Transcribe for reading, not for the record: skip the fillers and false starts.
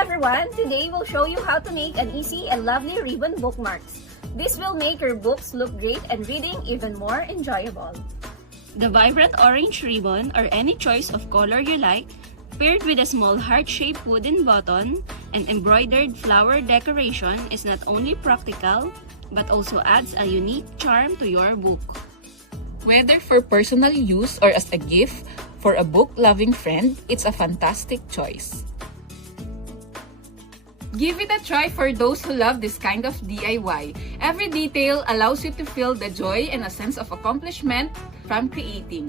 everyone! Today we'll show you how to make an easy and lovely ribbon bookmarks. This will make your books look great and reading even more enjoyable. The vibrant orange ribbon or any choice of color you like, paired with a small heart-shaped wooden button and embroidered flower decoration is not only practical, but also adds a unique charm to your book. Whether for personal use or as a gift for a book-loving friend, it's a fantastic choice. Give it a try for those who love this kind of DIY. Every detail allows you to feel the joy and a sense of accomplishment from creating.